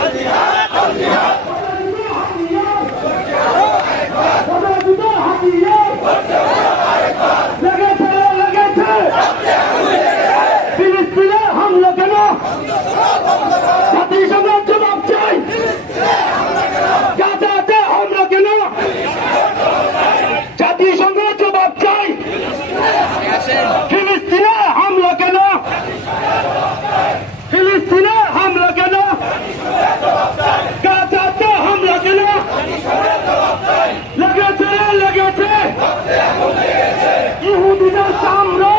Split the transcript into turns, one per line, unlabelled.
Radhika. আমরা